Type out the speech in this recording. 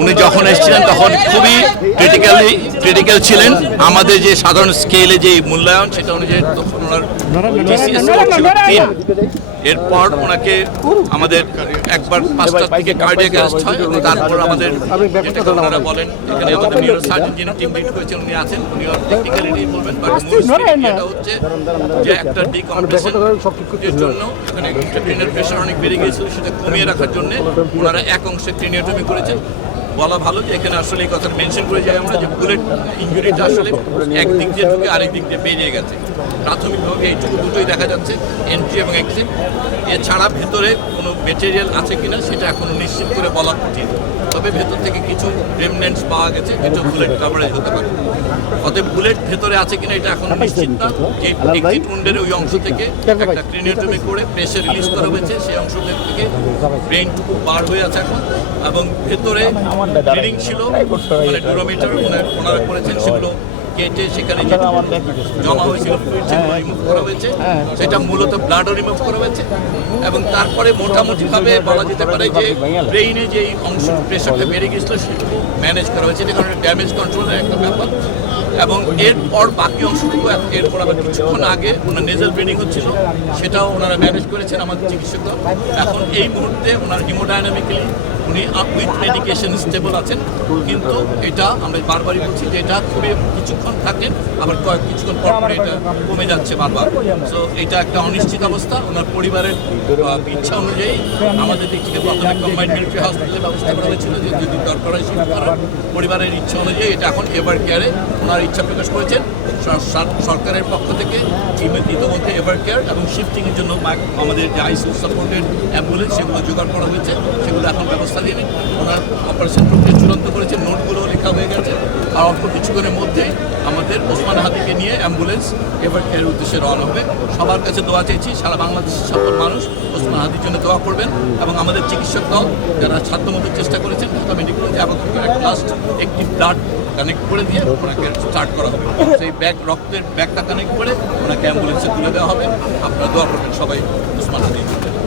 উনি যখন এসেছিলেন তখন খুবই ক্রিটিক্যাল ছিলেন। আমাদের যে সাধারণ স্কেলে যে মূল্যায়ন সেটা অনুযায়ী তখন ওনার TCS স্কোর ছিল 3। এরপর ওনাকে আমাদের একবার 5টার দিকে কার্ডিয়াক অ্যারেস্ট হয় এবং তারপর আমাদের যেটাকে ওনারা বলেন এখানে আমাদের নিউরো সার্জন যিনি টিম লিড করেছেন উনি আছেন, উনি টেকনিক্যালিটি বলবেন, বাট এটা হচ্ছে যে একটা ডিকম্প্রেশনের জন্য এখানে ইন্ট্রাক্রেনিয়াল প্রেশার অনেক বেড়ে গিয়েছিল, সেটা কমিয়ে রাখার জন্য ওনারা এক অংশে ক্রেনিওটমি করেছেন। বলা ভালো যে এখানে আসলে এই কথা মেনশন করে যাই আমরা যে বুলেট ইঞ্জুরিটা আসলে একদিক দিয়ে ঢুকে আরেক দিক দিয়ে বেরিয়ে গেছে। প্রাথমিকভাবে এইটুকু দুটোই দেখা যাচ্ছে, এন্ট্রি এবং এক্সিট। এছাড়া ভেতরে কোনো মেটেরিয়াল আছে কিনা সেটা এখনো নিশ্চিত করে বলা উচিত, তবে ভেতর থেকে কিছু রেমনেন্টস পাওয়া গেছে যেটা বুলেট কাভারেজ হতে পারে। অতএব বুলেট ভেতরে আছে কিনা এটা এখনো নিশ্চিত না। যে এক্সিট উন্ডের ওই অংশ থেকে একটা ক্রেনিওটমি করে প্রেশার রিলিজ করা হয়েছে, সেই অংশ থেকে ব্রেইনটুকু বার হয়ে আছে এখন, এবং ভেতরে ব্লিডিং ছিল, মানে ডুরোমিটার ওনারা করেছেন, সেগুলো কেটে সেখানে যে জমা হয়েছিল ফ্লুইড সেগুলো রিমুভ করা হয়েছে, সেটা মূলত ব্লাডও রিমুভ করা হয়েছে। এবং তারপরে মোটামুটিভাবে বলা যেতে পারে যে ব্রেইনে যে অংশ প্রেশারটা বেড়ে গিয়েছিল সেটুকু ম্যানেজ করা হয়েছে, এটা কারণে ড্যামেজ কন্ট্রোলের একটা ব্যাপার। এবং এরপর বাকি অংশটুকু এরপর আবার কিছুক্ষণ আগে ওনার নেজাল ব্লিডিং হচ্ছিল, সেটাও ওনারা ম্যানেজ করেছেন আমাদের চিকিৎসকরা। এখন এই মুহূর্তে ওনার হিমোডাইনামিক্যালি উনি উইথ মেডিকেশন স্টেবল আছেন, কিন্তু এটা আমরা বারবারই বলছি যে এটা খুবই কিছুক্ষণ থাকেন, আবার কিছুক্ষণ পর পরে এটা কমে যাচ্ছে বারবার। সো এটা একটা অনিশ্চিত অবস্থা। ওনার পরিবারের ইচ্ছা অনুযায়ী আমাদের দিক থেকে প্রথমে কম্বাইন্ড মিলিটারি হসপিটালে ব্যবস্থা করা হয়েছিল যে যদি দরকার হয় শিফট করার। পরিবারের ইচ্ছা অনুযায়ী এটা এখন এভার কেয়ারে ওনার ইচ্ছা প্রকাশ করেছেন। সরকারের পক্ষ থেকে ইতিমধ্যে এভার কেয়ার এবং শিফটিংয়ের জন্য আমাদের যে আইসিইউ সাপোর্টেড অ্যাম্বুলেন্স সেগুলো জোগাড় করা হয়েছে, সেগুলো এখন ব্যবস্থা দিয়ে ওনার অপারেশন প্রক্রিয়া চূড়ান্ত করেছে, নোটগুলো লেখা হয়ে গেছে। আর অল্প কিছুক্ষণের মধ্যেই আমাদের ওসমান হাদিকে নিয়ে অ্যাম্বুলেন্স এভার কেয়ারের উদ্দেশ্যে রওনা হবে। সবার কাছে দোয়া চাইছি, সারা বাংলাদেশের সকল মানুষ ওসমান হাদির জন্য দোয়া করবেন, এবং আমাদের চিকিৎসক দল যারা সাধ্যমতো চেষ্টা করেছেন ঢাকা মেডিকেল কলেজে আবার লাস্ট একটি ব্লাড কানেক্ট করে দিয়ে ওনাকে স্টার্ট করা হবে। সেই রক্তের ব্যাগটা কানেক্ট করে ওনাকে অ্যাম্বুলেন্সে তুলে দেওয়া হবে। আপনারা দোয়া করবেন সবাই ওসমান হাদির জন্য।